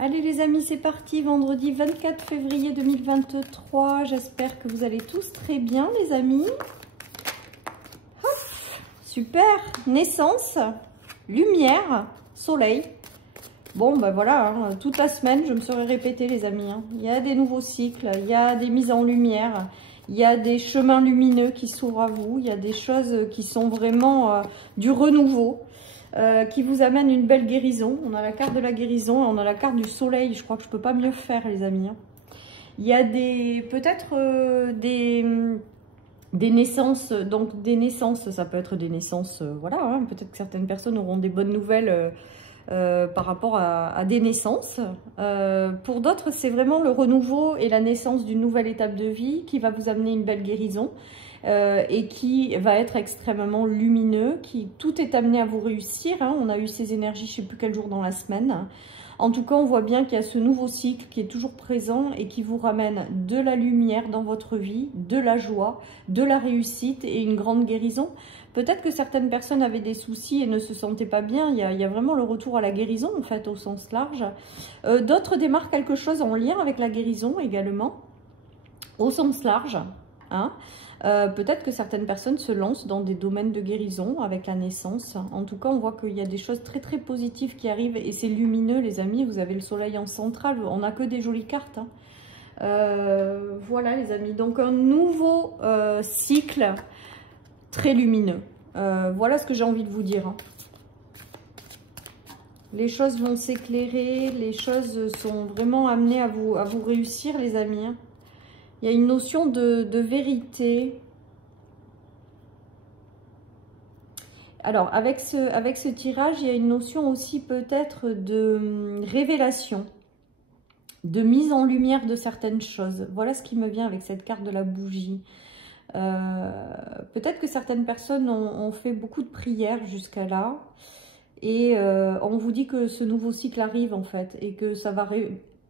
Allez les amis, c'est parti, vendredi 24 février 2023. J'espère que vous allez tous très bien les amis. Hop, super, naissance, lumière, soleil. Bon ben voilà, hein, toute la semaine je me serais répétée les amis. Hein. Il y a des nouveaux cycles, il y a des mises en lumière, il y a des chemins lumineux qui s'ouvrent à vous. Il y a des choses qui sont vraiment du renouveau. Qui vous amène une belle guérison. On a la carte de la guérison, on a la carte du soleil. Je crois que je peux pas mieux faire les amis. Hein. Il y a peut-être des naissances. Donc des naissances, ça peut être des naissances, voilà. Hein, peut-être que certaines personnes auront des bonnes nouvelles par rapport à des naissances. Pour d'autres, c'est vraiment le renouveau et la naissance d'une nouvelle étape de vie qui va vous amener une belle guérison. Et qui va être extrêmement lumineux, tout est amené à vous réussir. Hein. On a eu ces énergies, je ne sais plus quel jour dans la semaine. En tout cas, on voit bien qu'il y a ce nouveau cycle qui est toujours présent et qui vous ramène de la lumière dans votre vie, de la joie, de la réussite et une grande guérison. Peut-être que certaines personnes avaient des soucis et ne se sentaient pas bien. Il y a vraiment le retour à la guérison, en fait, au sens large. D'autres démarrent quelque chose en lien avec la guérison également, au sens large. Hein. Peut-être que certaines personnes se lancent dans des domaines de guérison avec la naissance. En tout cas, on voit qu'il y a des choses très très positives qui arrivent et c'est lumineux les amis. Vous avez le soleil en centrale, on n'a que des jolies cartes. Hein. Voilà les amis, donc un nouveau cycle très lumineux. Voilà ce que j'ai envie de vous dire. Hein. Les choses vont s'éclairer, les choses sont vraiment amenées à vous réussir les amis. Hein. Il y a une notion de vérité. Alors, avec ce tirage, il y a une notion aussi peut-être de révélation, de mise en lumière de certaines choses. Voilà ce qui me vient avec cette carte de la bougie. Peut-être que certaines personnes ont fait beaucoup de prières jusqu'à là. Et on vous dit que ce nouveau cycle arrive en fait. Et que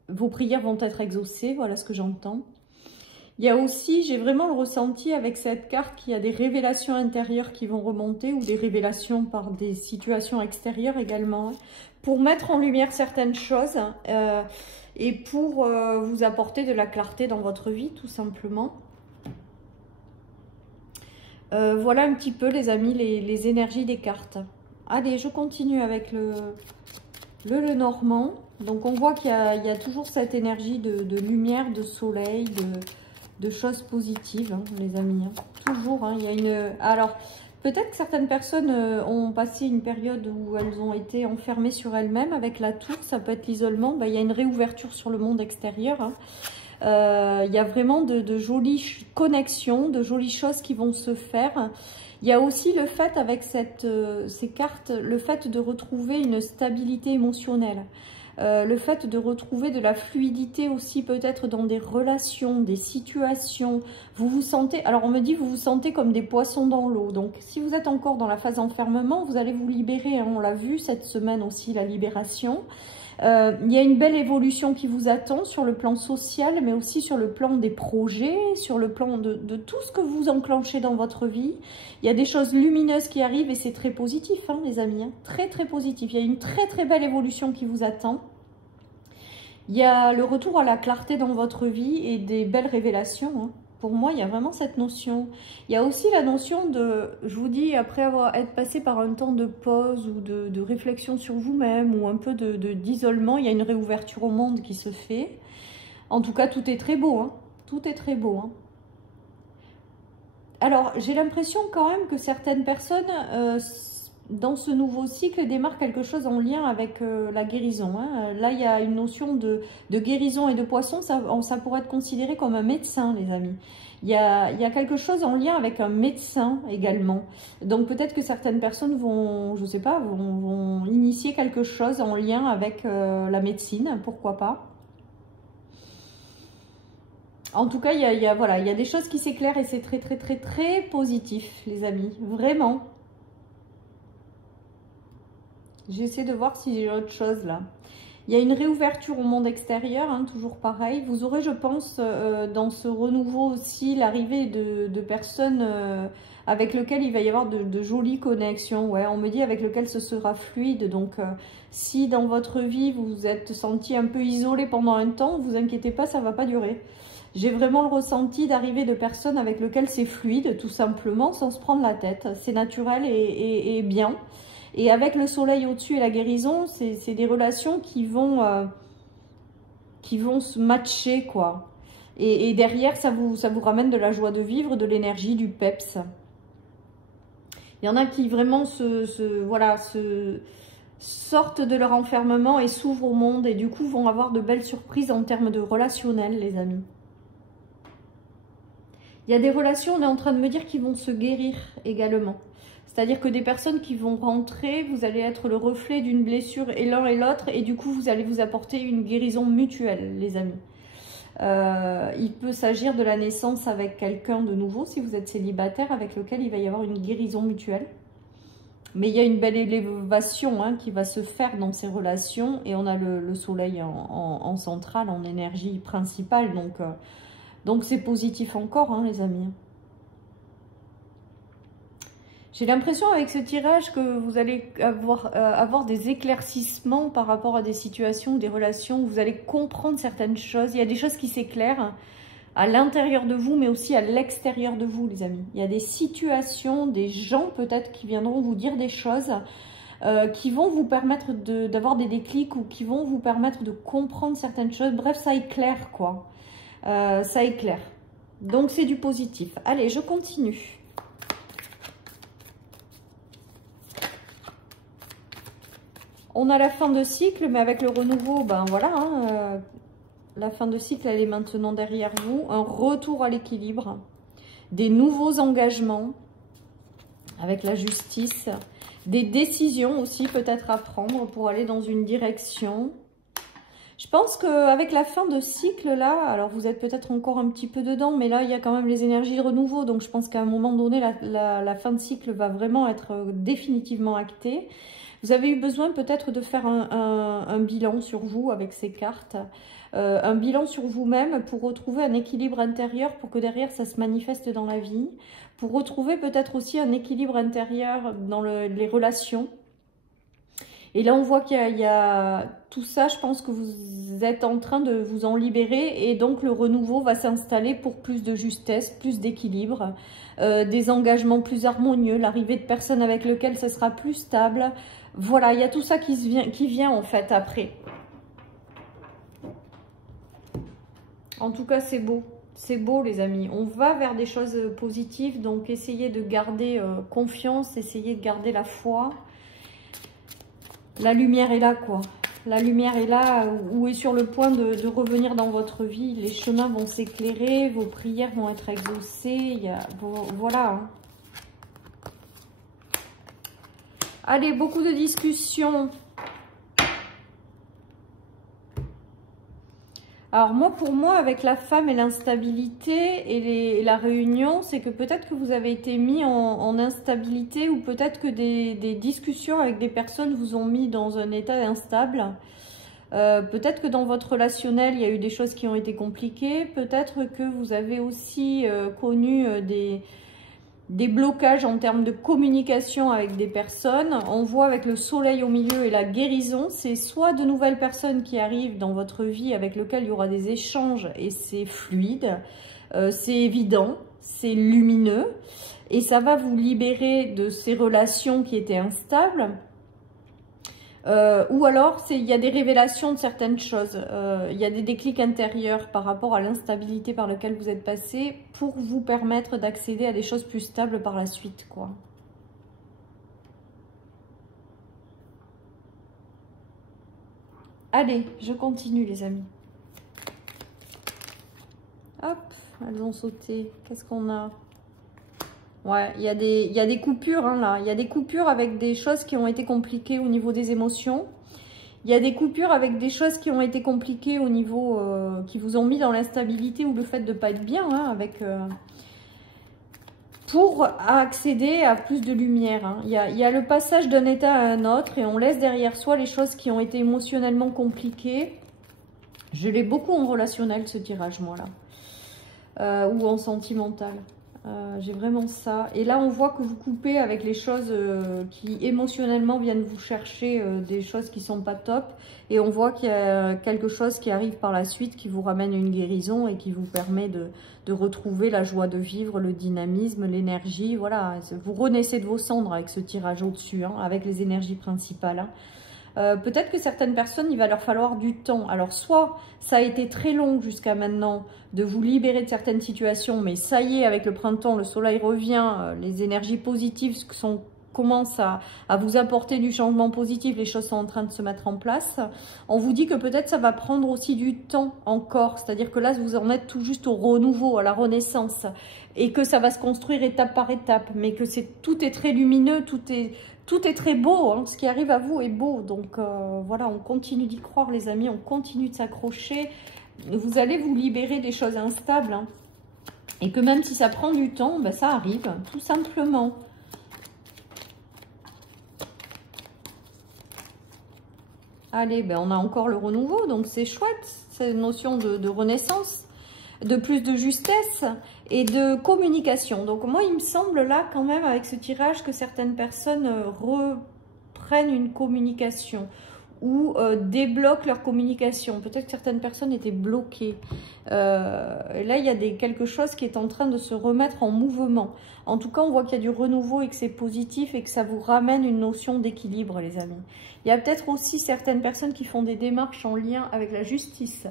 vos prières vont être exaucées. Voilà ce que j'entends. Il y a aussi, j'ai vraiment le ressenti avec cette carte qu'il y a des révélations intérieures qui vont remonter ou des révélations par des situations extérieures également pour mettre en lumière certaines choses et pour vous apporter de la clarté dans votre vie tout simplement. Voilà un petit peu les amis les énergies des cartes. Allez, je continue avec le Normand. Donc on voit qu'il y a toujours cette énergie de lumière, de soleil, de choses positives, hein, les amis. Hein. Toujours, hein, il y a une... Alors, peut-être que certaines personnes ont passé une période où elles ont été enfermées sur elles-mêmes avec la tour, ça peut être l'isolement. Ben, il y a une réouverture sur le monde extérieur. Hein. Il y a vraiment de jolies connexions, de jolies choses qui vont se faire. Il y a aussi le fait, avec ces cartes, le fait de retrouver une stabilité émotionnelle. Le fait de retrouver de la fluidité aussi peut-être dans des relations, des situations. Vous vous sentez, alors on me dit vous vous sentez comme des poissons dans l'eau. Donc si vous êtes encore dans la phase d'enfermement, vous allez vous libérer. Hein, on l'a vu cette semaine aussi, la libération. Il y a une belle évolution qui vous attend sur le plan social, mais aussi sur le plan des projets, sur le plan de tout ce que vous enclenchez dans votre vie. Il y a des choses lumineuses qui arrivent et c'est très positif, hein, les amis. Hein, très très positif. Il y a une très très belle évolution qui vous attend. Il y a le retour à la clarté dans votre vie et des belles révélations. Hein. Pour moi, il y a vraiment cette notion. Il y a aussi la notion de, je vous dis, après être passé par un temps de pause ou de réflexion sur vous-même ou un peu d'isolement, il y a une réouverture au monde qui se fait. En tout cas, tout est très beau. Hein. Tout est très beau. Hein. Alors, j'ai l'impression quand même que certaines personnes, dans ce nouveau cycle, démarrent quelque chose en lien avec la guérison. Hein. Là, il y a une notion de guérison et de poisson. Ça pourrait être considéré comme un médecin, les amis. Il y a quelque chose en lien avec un médecin également. Donc, peut-être que certaines personnes vont, je sais pas, vont initier quelque chose en lien avec la médecine. Pourquoi pas? En tout cas, voilà, il y a des choses qui s'éclairent et c'est très, très, très, très positif, les amis. Vraiment. J'essaie de voir si j'ai autre chose là. Il y a une réouverture au monde extérieur, hein, toujours pareil. Vous aurez, je pense, dans ce renouveau aussi, l'arrivée de personnes avec lequel il va y avoir de jolies connexions. Ouais, on me dit avec lequel ce sera fluide. Donc, si dans votre vie, vous vous êtes senti un peu isolé pendant un temps, vous inquiétez pas, ça ne va pas durer. J'ai vraiment le ressenti d'arriver de personnes avec lesquelles c'est fluide, tout simplement, sans se prendre la tête. C'est naturel et bien. Et avec le soleil au-dessus et la guérison, c'est des relations qui vont se matcher, quoi. Et derrière, ça vous ramène de la joie de vivre, de l'énergie, du peps. Il y en a qui vraiment sortent de leur enfermement et s'ouvrent au monde. Et du coup, vont avoir de belles surprises en termes de relationnel, les amis. Il y a des relations, on est en train de me dire, qui vont se guérir également. C'est-à-dire que des personnes qui vont rentrer, vous allez être le reflet d'une blessure et l'un et l'autre. Et du coup, vous allez vous apporter une guérison mutuelle, les amis. Il peut s'agir de la naissance avec quelqu'un de nouveau, si vous êtes célibataire, avec lequel il va y avoir une guérison mutuelle. Mais il y a une belle élévation qui va se faire dans ces relations. Et on a le soleil en centrale, en énergie principale. Donc c'est positif encore, les amis. J'ai l'impression avec ce tirage que vous allez avoir des éclaircissements par rapport à des situations, des relations, où vous allez comprendre certaines choses. Il y a des choses qui s'éclairent à l'intérieur de vous, mais aussi à l'extérieur de vous, les amis. Il y a des situations, des gens peut-être qui viendront vous dire des choses qui vont vous permettre d'avoir des déclics ou qui vont vous permettre de comprendre certaines choses. Bref, ça éclaire, quoi. Ça éclaire. Donc, c'est du positif. Allez, je continue. On a la fin de cycle, mais avec le renouveau, ben voilà, la fin de cycle, elle est maintenant derrière vous. Un retour à l'équilibre, des nouveaux engagements avec la justice, des décisions aussi peut-être à prendre pour aller dans une direction. Je pense qu'avec la fin de cycle, là, alors vous êtes peut-être encore un petit peu dedans, mais là, il y a quand même les énergies de renouveau. Donc, je pense qu'à un moment donné, la fin de cycle va vraiment être définitivement actée. Vous avez eu besoin peut-être de faire un bilan sur vous avec ces cartes, un bilan sur vous-même pour retrouver un équilibre intérieur, pour que derrière ça se manifeste dans la vie, pour retrouver peut-être aussi un équilibre intérieur dans les relations. Et là on voit qu'il y a tout ça, je pense que vous êtes en train de vous en libérer et donc le renouveau va s'installer pour plus de justesse, plus d'équilibre, des engagements plus harmonieux, l'arrivée de personnes avec lesquelles ce sera plus stable. Voilà, il y a tout ça qui vient en fait après. En tout cas, c'est beau. C'est beau, les amis. On va vers des choses positives. Donc, essayez de garder confiance. Essayez de garder la foi. La lumière est là, quoi. La lumière est là ou est sur le point de revenir dans votre vie. Les chemins vont s'éclairer. Vos prières vont être exaucées. Voilà. Allez, beaucoup de discussions. Alors moi, pour moi, avec la femme et l'instabilité et la réunion, c'est que peut-être que vous avez été mis en instabilité ou peut-être que des discussions avec des personnes vous ont mis dans un état instable. Peut-être que dans votre relationnel, il y a eu des choses qui ont été compliquées. Peut-être que vous avez aussi connu des blocages en termes de communication avec des personnes. On voit avec le soleil au milieu et la guérison, c'est soit de nouvelles personnes qui arrivent dans votre vie avec lesquelles il y aura des échanges et c'est fluide, c'est évident, c'est lumineux et ça va vous libérer de ces relations qui étaient instables. Ou alors, il y a des révélations de certaines choses. Il y a des déclics intérieurs par rapport à l'instabilité par laquelle vous êtes passé pour vous permettre d'accéder à des choses plus stables par la suite, quoi. Allez, je continue, les amis. Hop, elles ont sauté. Qu'est-ce qu'on a ? Ouais, il y a des coupures, là. Il y a des coupures avec des choses qui ont été compliquées au niveau des émotions. Il y a des coupures avec des choses qui ont été compliquées au niveau... qui vous ont mis dans l'instabilité ou le fait de ne pas être bien, pour accéder à plus de lumière. Il y a le passage d'un état à un autre et on laisse derrière soi les choses qui ont été émotionnellement compliquées. Je l'ai beaucoup en relationnel, ce tirage, moi, là. Ou en sentimental. J'ai vraiment ça. Et là, on voit que vous coupez avec les choses qui émotionnellement viennent vous chercher, des choses qui sont pas top. Et on voit qu'il y a quelque chose qui arrive par la suite qui vous ramène une guérison et qui vous permet de retrouver la joie de vivre, le dynamisme, l'énergie. Voilà, vous renaissez de vos cendres avec ce tirage au-dessus, hein, avec les énergies principales. Hein. Peut-être que certaines personnes, il va leur falloir du temps. Alors, soit ça a été très long jusqu'à maintenant de vous libérer de certaines situations, mais ça y est, avec le printemps, le soleil revient, les énergies positives commencent à vous apporter du changement positif, les choses sont en train de se mettre en place. On vous dit que peut-être ça va prendre aussi du temps encore, c'est-à-dire que là, vous en êtes tout juste au renouveau, à la renaissance, et que ça va se construire étape par étape, mais que tout est très lumineux, tout est très beau, hein. Ce qui arrive à vous est beau. Donc voilà, on continue d'y croire les amis, on continue de s'accrocher. Vous allez vous libérer des choses instables. Hein. Et que même si ça prend du temps, ben, ça arrive, tout simplement. Allez, ben, on a encore le renouveau, donc c'est chouette, cette notion de renaissance, de plus de justesse et de communication. Donc moi, il me semble là quand même avec ce tirage que certaines personnes reprennent une communication ou débloquent leur communication. Peut-être que certaines personnes étaient bloquées. Là, il y a quelque chose qui est en train de se remettre en mouvement. En tout cas, on voit qu'il y a du renouveau et que c'est positif et que ça vous ramène une notion d'équilibre, les amis. Il y a peut-être aussi certaines personnes qui font des démarches en lien avec la justice.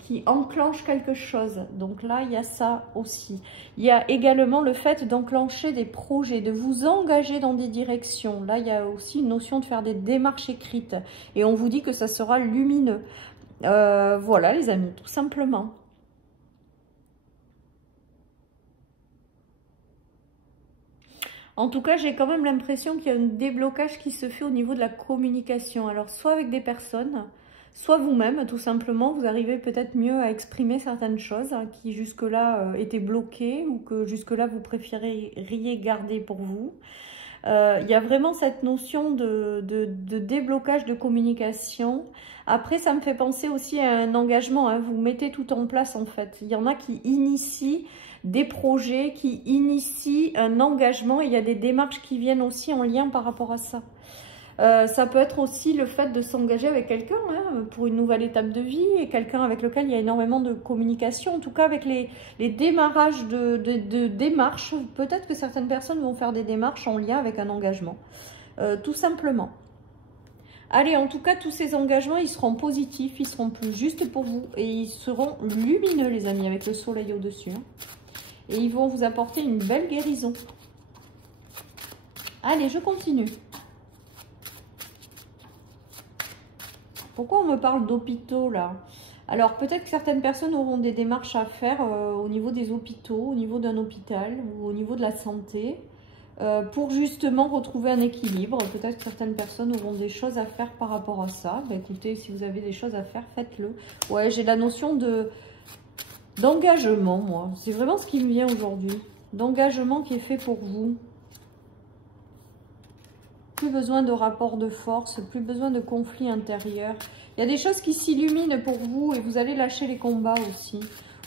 Qui enclenche quelque chose. Donc là, il y a ça aussi. Il y a également le fait d'enclencher des projets, de vous engager dans des directions. Là, il y a aussi une notion de faire des démarches écrites. Et on vous dit que ça sera lumineux. Voilà, les amis, tout simplement. En tout cas, j'ai quand même l'impression qu'il y a un déblocage qui se fait au niveau de la communication. Alors, soit avec des personnes... Soit vous-même, tout simplement, vous arrivez peut-être mieux à exprimer certaines choses qui jusque-là étaient bloquées ou que jusque-là vous préféreriez garder pour vous. Il y a vraiment cette notion de déblocage de communication. Après, ça me fait penser aussi à un engagement. Hein. Vous mettez tout en place en fait. Il y en a qui initient des projets, qui initient un engagement. Et il y a des démarches qui viennent aussi en lien par rapport à ça. Ça peut être aussi le fait de s'engager avec quelqu'un hein, pour une nouvelle étape de vie et quelqu'un avec lequel il y a énormément de communication. En tout cas, avec les démarrages de démarches, peut-être que certaines personnes vont faire des démarches en lien avec un engagement, tout simplement. Allez, en tout cas, tous ces engagements, ils seront positifs, ils seront plus justes pour vous et ils seront lumineux, les amis, avec le soleil au-dessus. Hein. Et ils vont vous apporter une belle guérison. Allez, je continue. Pourquoi on me parle d'hôpitaux là? Alors peut-être que certaines personnes auront des démarches à faire au niveau des hôpitaux, au niveau d'un hôpital ou au niveau de la santé pour justement retrouver un équilibre. Peut-être que certaines personnes auront des choses à faire par rapport à ça. Bah, écoutez, si vous avez des choses à faire, faites-le. Ouais, j'ai la notion d'engagement, moi. C'est vraiment ce qui me vient aujourd'hui. D'engagement qui est fait pour vous. Plus besoin de rapport de force, plus besoin de conflits intérieurs. Il y a des choses qui s'illuminent pour vous et vous allez lâcher les combats aussi.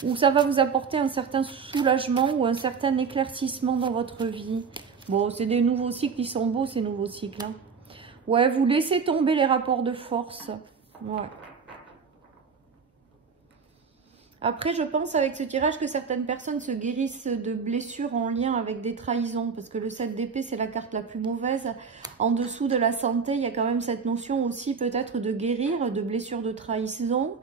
Ou ça va vous apporter un certain soulagement ou un certain éclaircissement dans votre vie. Bon, c'est des nouveaux cycles qui sont beaux, ces nouveaux cycles. Hein. Ouais, vous laissez tomber les rapports de force. Ouais. Après, je pense avec ce tirage que certaines personnes se guérissent de blessures en lien avec des trahisons. Parce que le 7 d'épée, c'est la carte la plus mauvaise. En dessous de la santé, il y a quand même cette notion aussi peut-être de guérir, de blessures de trahison.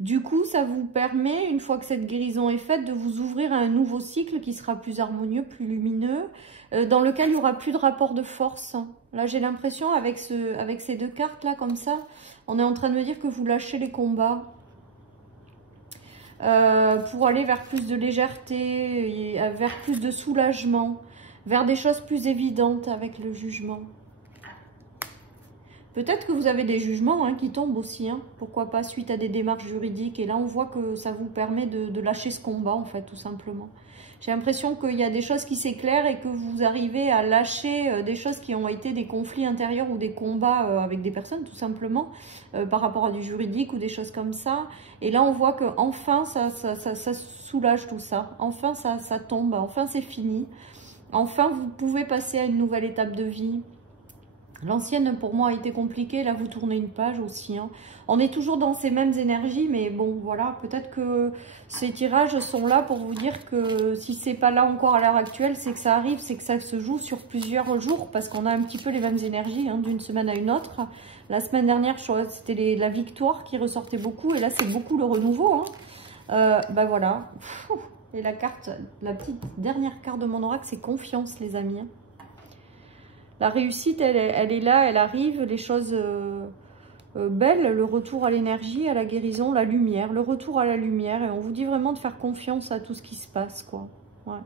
Du coup, ça vous permet, une fois que cette guérison est faite, de vous ouvrir à un nouveau cycle qui sera plus harmonieux, plus lumineux, dans lequel il n'y aura plus de rapport de force. Là, j'ai l'impression, avec ces deux cartes-là, comme ça, on est en train de me dire que vous lâchez les combats. Pour aller vers plus de légèreté, et vers plus de soulagement, vers des choses plus évidentes avec le jugement. Peut-être que vous avez des jugements hein, qui tombent aussi, hein, pourquoi pas, suite à des démarches juridiques. Et là, on voit que ça vous permet de lâcher ce combat, en fait, tout simplement. J'ai l'impression qu'il y a des choses qui s'éclairent et que vous arrivez à lâcher des choses qui ont été des conflits intérieurs ou des combats avec des personnes tout simplement par rapport à du juridique ou des choses comme ça. Et là on voit que enfin ça soulage tout ça. Enfin ça tombe, enfin c'est fini. Enfin vous pouvez passer à une nouvelle étape de vie. L'ancienne pour moi a été compliquée, là vous tournez une page aussi. Hein. On est toujours dans ces mêmes énergies, mais bon voilà, peut-être que ces tirages sont là pour vous dire que si c'est pas là encore à l'heure actuelle, c'est que ça arrive, c'est que ça se joue sur plusieurs jours, parce qu'on a un petit peu les mêmes énergies hein, d'une semaine à une autre. La semaine dernière, c'était la victoire qui ressortait beaucoup, et là c'est beaucoup le renouveau. Hein. Ben voilà. Et la carte, la petite dernière carte de mon oracle, c'est confiance les amis. La réussite, elle est là, elle arrive, les choses belles, le retour à l'énergie, à la guérison, la lumière, le retour à la lumière. Et on vous dit vraiment de faire confiance à tout ce qui se passe, quoi. Ouais.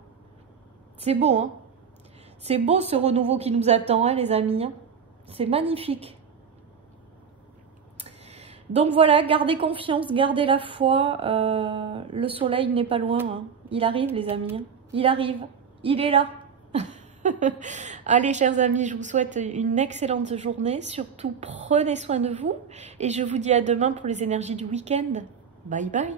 C'est beau, hein. C'est beau ce renouveau qui nous attend, hein, les amis. Hein. C'est magnifique. Donc voilà, gardez confiance, gardez la foi. Le soleil n'est pas loin. Hein. Il arrive, les amis. Hein. Il arrive. Il est là. Allez, chers amis, je vous souhaite une excellente journée. Surtout, prenez soin de vous. Et je vous dis à demain pour les énergies du week-end. Bye bye.